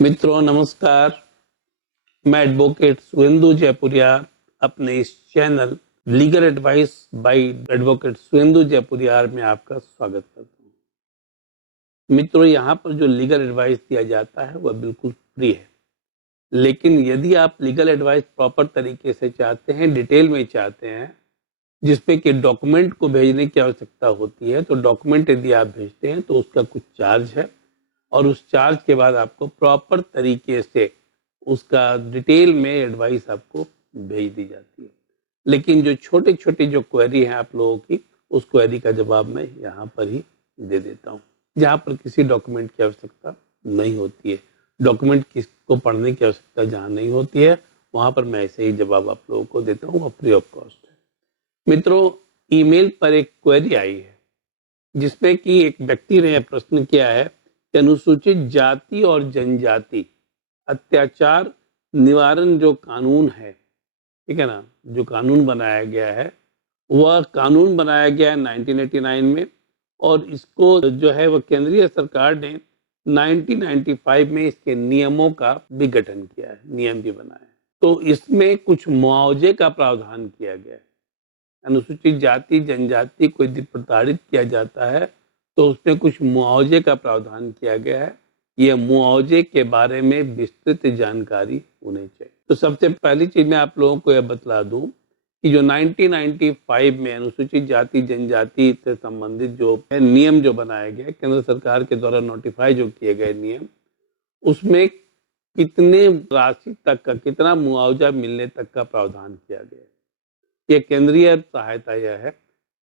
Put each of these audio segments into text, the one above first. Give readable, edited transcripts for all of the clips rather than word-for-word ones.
मित्रों नमस्कार। मैं एडवोकेट सुहेंदु जयपुरिया अपने इस channel legal advice by advocate Suhendu Jaipuria में आपका स्वागत करता हूं। मित्रों, यहाँ पर जो लीगल एडवाइस दिया जाता है वह बिल्कुल फ्री है, लेकिन यदि आप लीगल एडवाइस प्रॉपर तरीके से चाहते हैं, डिटेल में चाहते हैं, जिसमें कि डॉक्यूमेंट को भेजने की आवश्यकता होती है, तो डॉक्यूमेंट यदि आप भेजते हैं तो उसका कुछ चार्ज है और उस चार्ज के बाद आपको प्रॉपर तरीके से उसका डिटेल में एडवाइस आपको भेज दी जाती है। लेकिन जो छोटे छोटे जो क्वेरी हैं आप लोगों की, उस क्वेरी का जवाब मैं यहाँ पर ही दे देता हूँ, जहाँ पर किसी डॉक्यूमेंट की आवश्यकता नहीं होती है। डॉक्यूमेंट किसको पढ़ने की आवश्यकता जहाँ नहीं होती है, वहाँ पर मैं ऐसे ही जवाब आप लोगों को देता हूँ, और फ्री ऑफ कॉस्ट है। मित्रों, ईमेल पर एक क्वेरी आई है जिसमें कि एक व्यक्ति ने प्रश्न किया है कि अनुसूचित जाति और जनजाति अत्याचार निवारण जो कानून है, ठीक है ना, जो कानून बनाया गया है, वह कानून बनाया गया है 1989 में, और इसको जो है वह केंद्रीय सरकार ने 1995 में इसके नियमों का भी गठन किया है, नियम भी बनाया है। तो इसमें कुछ मुआवजे का प्रावधान किया गया है। अनुसूचित जाति जनजाति को यदि प्रताड़ित किया जाता है तो उसमें कुछ मुआवजे का प्रावधान किया गया है। यह मुआवजे के बारे में विस्तृत जानकारी होनी चाहिए। तो सबसे पहली चीज मैं आप लोगों को यह बतला दूं कि जो 1995 में अनुसूचित जाति जनजाति से संबंधित जो नियम जो बनाए गए, केंद्र सरकार के द्वारा नोटिफाई जो किए गए नियम, उसमें कितने राशि तक का, कितना मुआवजा मिलने तक का प्रावधान किया गया है। ये केंद्रीय सहायता यह है,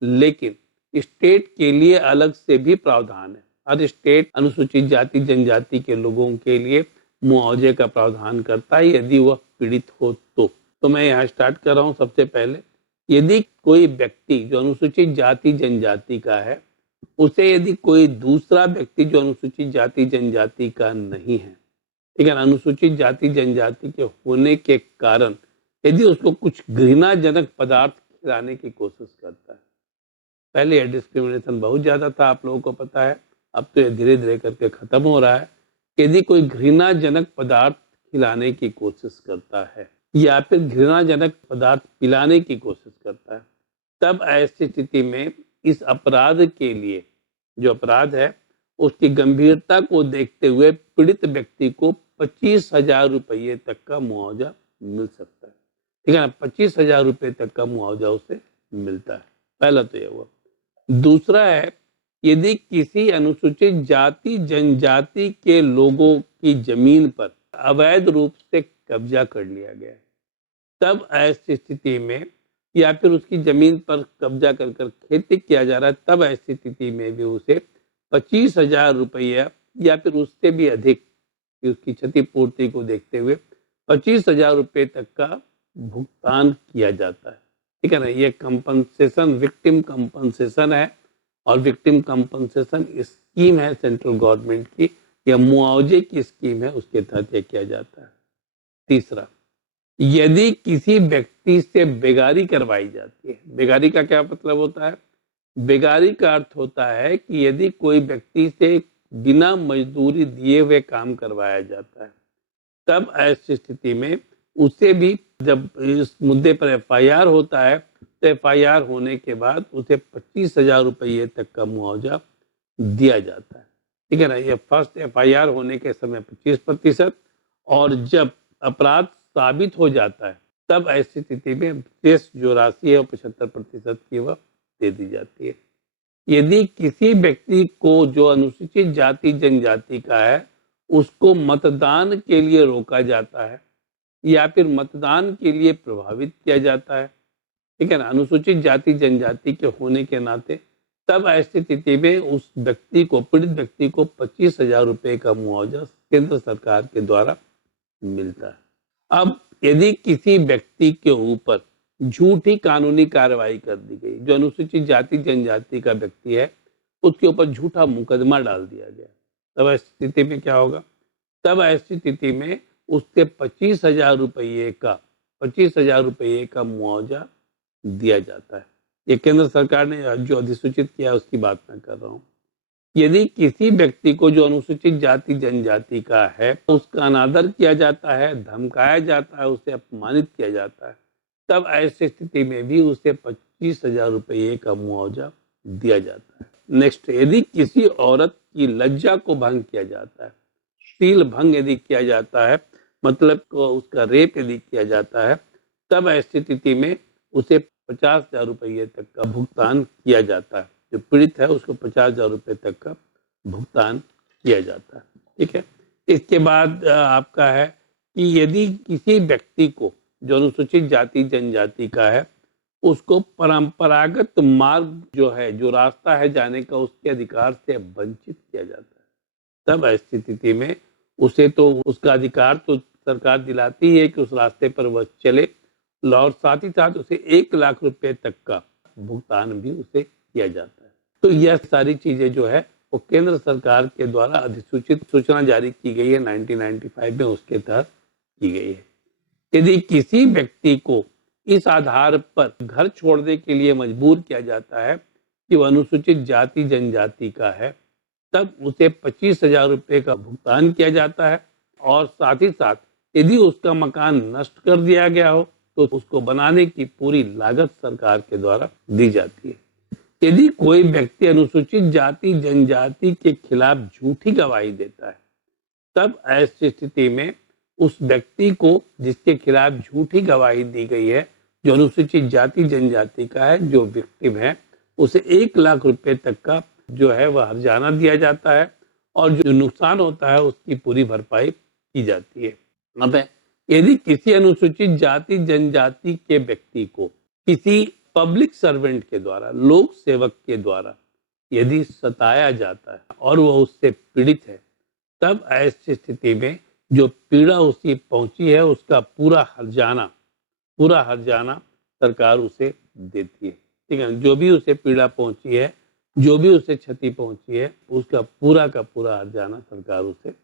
लेकिन स्टेट के लिए अलग से भी प्रावधान है। हर स्टेट अनुसूचित जाति जनजाति के लोगों के लिए मुआवजे का प्रावधान करता है यदि वह पीड़ित हो तो मैं यहाँ स्टार्ट कर रहा हूँ। सबसे पहले, यदि कोई व्यक्ति जो अनुसूचित जाति जनजाति का है, उसे यदि कोई दूसरा व्यक्ति जो अनुसूचित जाति जनजाति का नहीं है, ठीक है ना, अनुसूचित जाति जनजाति के होने के कारण यदि उसको कुछ घृणाजनक पदार्थ खिलाने की कोशिश करता है, पहले यह डिस्क्रिमिनेशन बहुत ज्यादा था, आप लोगों को पता है, अब तो यह धीरे धीरे करके खत्म हो रहा है। यदि कोई घृणाजनक पदार्थ खिलाने की कोशिश करता है या फिर घृणाजनक पदार्थ पिलाने की कोशिश करता है, तब ऐसी स्थिति में इस अपराध के लिए, जो अपराध है उसकी गंभीरता को देखते हुए पीड़ित व्यक्ति को 25,000 रुपये तक का मुआवजा मिल सकता है, ठीक है ना। 25,000 रुपये तक का मुआवजा उसे मिलता है। पहला तो यह हुआ। दूसरा है, यदि किसी अनुसूचित जाति जनजाति के लोगों की जमीन पर अवैध रूप से कब्जा कर लिया गया है, तब ऐसी स्थिति में, या फिर उसकी जमीन पर कब्जा कर खेती किया जा रहा है, तब ऐसी स्थिति में भी उसे 25,000 रुपया या फिर उससे भी अधिक कि उसकी क्षतिपूर्ति को देखते हुए 25,000 रुपये तक का भुगतान किया जाता है, ठीक है ना। ये कंपनसेशन, विक्टिम कंपनसेशन है, और विक्टिम कंपनसेशन स्कीम है सेंट्रल गवर्नमेंट की, या मुआवजे की स्कीम है, उसके तहत यह किया जाता है। तीसरा, यदि किसी व्यक्ति से बेगारी करवाई जाती है, बेगारी का क्या मतलब होता है? बेगारी का अर्थ होता है कि यदि कोई व्यक्ति से बिना मजदूरी दिए हुए काम करवाया जाता है, तब ऐसी स्थिति में उसे भी, जब इस मुद्दे पर एफआईआर होता है, तो एफआईआर होने के बाद उसे 25,000 रुपये तक का मुआवजा दिया जाता है, ठीक है ना। यह फर्स्ट एफआईआर होने के समय 25%, और जब अपराध साबित हो जाता है तब ऐसी स्थिति में शेष जो राशि है 75% की वह दे दी जाती है। यदि किसी व्यक्ति को जो अनुसूचित जाति जनजाति का है, उसको मतदान के लिए रोका जाता है या फिर मतदान के लिए प्रभावित किया जाता है, ठीक है ना, अनुसूचित जाति जनजाति के होने के नाते, तब ऐसी स्थिति में उस व्यक्ति को, पीड़ित व्यक्ति को 25,000 रुपये का मुआवजा केंद्र सरकार के द्वारा मिलता है। अब यदि किसी व्यक्ति के ऊपर झूठी कानूनी कार्रवाई कर दी गई, जो अनुसूचित जाति जनजाति का व्यक्ति है, उसके ऊपर झूठा मुकदमा डाल दिया गया, तब ऐसी स्थिति में क्या होगा? तब ऐसी स्थिति में उससे 25,000 रुपये का मुआवजा दिया जाता है। ये केंद्र सरकार ने जो अधिसूचित किया उसकी बात मैं कर रहा हूँ। यदि किसी व्यक्ति को जो अनुसूचित जाति जनजाति का है उसका अनादर किया जाता है, धमकाया जाता है, उसे अपमानित किया जाता है, तब ऐसी स्थिति में भी उसे 25,000 रुपये का मुआवजा दिया जाता है। नेक्स्ट, यदि किसी औरत की लज्जा को भंग किया जाता है, शील भंग यदि किया जाता है, मतलब उसका रेप यदि किया जाता है, तब ऐसी स्थिति में उसे 50,000 रुपये तक का भुगतान किया जाता है। जो पीड़ित है उसको 50,000 रुपये तक का भुगतान किया जाता है। ठीक है। इसके बाद आपका है कि यदि किसी व्यक्ति को जो अनुसूचित जाति जनजाति का है उसको परंपरागत मार्ग जो है, जो रास्ता है जाने का, उसके अधिकार से वंचित किया जाता है, तब ऐसी स्थिति में उसे तो उसका अधिकार तो सरकार दिलाती है कि उस रास्ते पर वह चले, और साथ ही साथ उसे 1 लाख रुपए तक का भुगतान भी उसे किया जाता है। तो यह सारी चीजें जो है वो केंद्र सरकार के द्वारा अधिसूचित सूचना जारी की गई है 1995 में, उसके तहत की गई है। यदि किसी व्यक्ति को इस आधार पर घर छोड़ने के लिए मजबूर किया जाता है कि वह अनुसूचित जाति जनजाति का है, तब उसे 25,000 रुपये का भुगतान किया जाता है, और साथ ही साथ यदि उसका मकान नष्ट कर दिया गया हो तो उसको बनाने की पूरी लागत सरकार के द्वारा दी जाती है। यदि कोई व्यक्ति अनुसूचित जाति जनजाति के खिलाफ झूठी गवाही देता है, तब ऐसी स्थिति में उस व्यक्ति को जिसके खिलाफ झूठी गवाही दी गई है, जो अनुसूचित जाति जनजाति का है, जो विक्टिम है, उसे 1 लाख रुपए तक का जो है वह हर्जाना दिया जाता है, और जो नुकसान होता है उसकी पूरी भरपाई की जाती है। अब यदि किसी अनुसूचित जाति जनजाति के व्यक्ति को किसी पब्लिक सर्वेंट के द्वारा, लोक सेवक के द्वारा यदि सताया जाता है और वह उससे पीड़ित है, तब ऐसी स्थिति में जो पीड़ा उसे पहुंची है उसका पूरा हर्जाना सरकार उसे देती है। ठीक है। जो भी उसे पीड़ा पहुंची है, जो भी उसे क्षति पहुंची है, उसका पूरा का पूरा हर्जाना सरकार उसे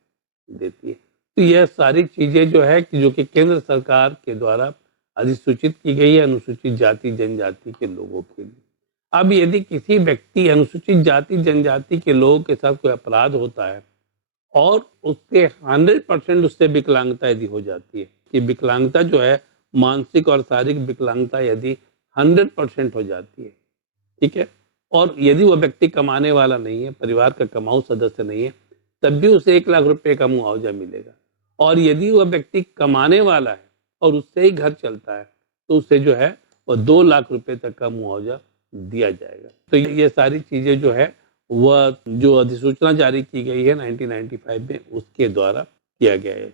देती है। तो यह सारी चीजें जो है कि जो कि केंद्र सरकार के द्वारा अधिसूचित की गई है अनुसूचित जाति जनजाति के लोगों के लिए। अब यदि किसी व्यक्ति अनुसूचित जाति जनजाति के लोगों के साथ कोई अपराध होता है और उससे 100% उससे विकलांगता यदि हो जाती है, कि विकलांगता जो है मानसिक और शारीरिक विकलांगता यदि 100% हो जाती है, ठीक है, और यदि वह व्यक्ति कमाने वाला नहीं है, परिवार का कमाऊ सदस्य नहीं है, तब भी उसे 1 लाख रुपए का मुआवजा मिलेगा। और यदि वह व्यक्ति कमाने वाला है और उससे ही घर चलता है तो उसे जो है वह 2 लाख रुपए तक का मुआवजा दिया जाएगा। तो ये सारी चीजें जो है वह जो अधिसूचना जारी की गई है 1995 में, उसके द्वारा किया गया है।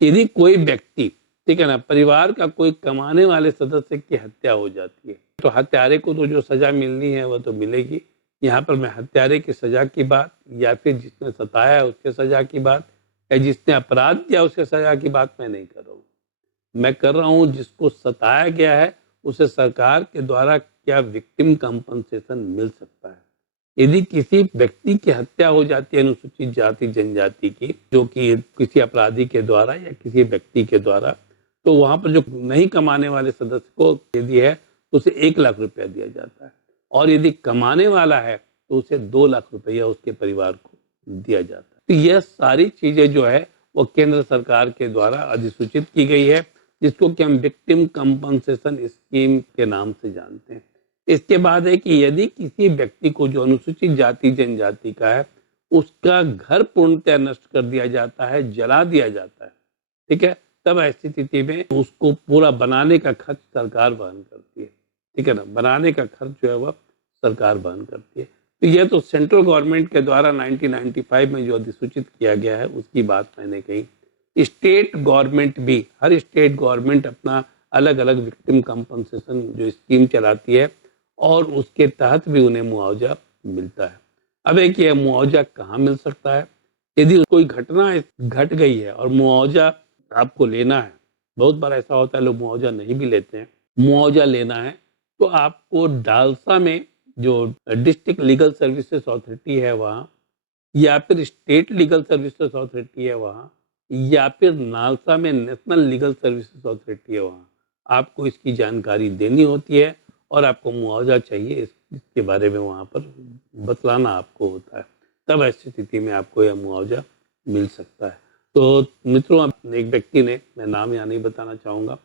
यदि कोई व्यक्ति, ठीक है ना, परिवार का कोई कमाने वाले सदस्य की हत्या हो जाती है तो हत्यारे को तो जो सजा मिलनी है वह तो मिलेगी। यहाँ पर मैं हत्यारे की सजा की बात या फिर जिसने सताया है उसके सजा की बात या जिसने अपराध किया उसके सजा की बात मैं नहीं कर रहा हूँ। मैं कर रहा हूँ जिसको सताया गया है उसे सरकार के द्वारा क्या विक्टिम कंपनसेशन मिल सकता है। यदि किसी व्यक्ति की हत्या हो जाती है अनुसूचित जाति जनजाति की, जो कि किसी अपराधी के द्वारा या किसी व्यक्ति के द्वारा, तो वहां पर जो नहीं कमाने वाले सदस्य को यदि है तो उसे 1 लाख रुपया दिया जाता है, और यदि कमाने वाला है तो उसे 2 लाख रुपया उसके परिवार को दिया जाता है। तो यह सारी चीजें जो है वो केंद्र सरकार के द्वारा अधिसूचित की गई है, जिसको कि हम विक्टिम कंपनसेशन स्कीम के नाम से जानते हैं। इसके बाद है कि यदि किसी व्यक्ति को जो अनुसूचित जाति जनजाति का है उसका घर पूर्णतः नष्ट कर दिया जाता है, जला दिया जाता है, ठीक है, तब ऐसी स्थिति में उसको पूरा बनाने का खर्च सरकार वहन करती है। ठीक है ना, बनाने का खर्च जो है वह सरकार वहन करती है। तो यह तो सेंट्रल गवर्नमेंट के द्वारा 1995 में जो अधिसूचित किया गया है उसकी बात मैंने कही। स्टेट गवर्नमेंट भी, हर स्टेट गवर्नमेंट अपना अलग अलग विक्टिम कंपनसेशन जो स्कीम चलाती है और उसके तहत भी उन्हें मुआवजा मिलता है। अब एक ये मुआवजा कहाँ मिल सकता है? यदि कोई घटना घट गई है और मुआवजा आपको लेना है, बहुत बार ऐसा होता है लोग मुआवजा नहीं भी लेते हैं, मुआवजा लेना है तो आपको डालसा में जो डिस्ट्रिक्ट लीगल सर्विसेज अथॉरिटी है वहाँ, या फिर स्टेट लीगल सर्विसेज अथॉरिटी है वहाँ, या फिर नालसा में नेशनल लीगल सर्विसेज अथॉरिटी है वहाँ, आपको इसकी जानकारी देनी होती है और आपको मुआवजा चाहिए इसके बारे में वहाँ पर बतलाना आपको होता है। तब ऐसी स्थिति में आपको यह मुआवजा मिल सकता है। तो मित्रों, एक व्यक्ति ने, मैं नाम यहाँ नहीं बताना चाहूँगा,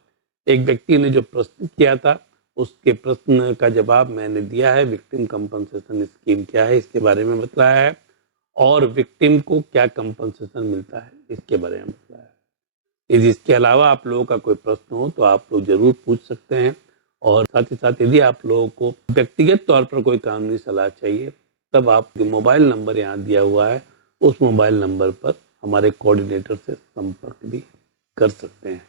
एक व्यक्ति ने जो प्रश्न किया था उसके प्रश्न का जवाब मैंने दिया है। विक्टिम कंपनसेशन स्कीम क्या है इसके बारे में बताया है, और विक्टिम को क्या कंपनसेशन मिलता है इसके बारे में बताया है। यदि इसके अलावा आप लोगों का कोई प्रश्न हो तो आप लोग जरूर पूछ सकते हैं। और साथ ही साथ यदि आप लोगों को व्यक्तिगत तौर पर कोई कानूनी सलाह चाहिए, तब आप मोबाइल नंबर यहाँ दिया हुआ है, उस मोबाइल नंबर पर हमारे कोऑर्डिनेटर से संपर्क भी कर सकते हैं।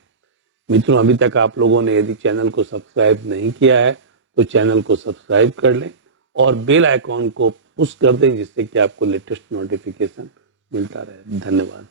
मित्रों, अभी तक आप लोगों ने यदि चैनल को सब्सक्राइब नहीं किया है तो चैनल को सब्सक्राइब कर लें और बेल आइकॉन को पुश कर दें, जिससे कि आपको लेटेस्ट नोटिफिकेशन मिलता रहे। धन्यवाद।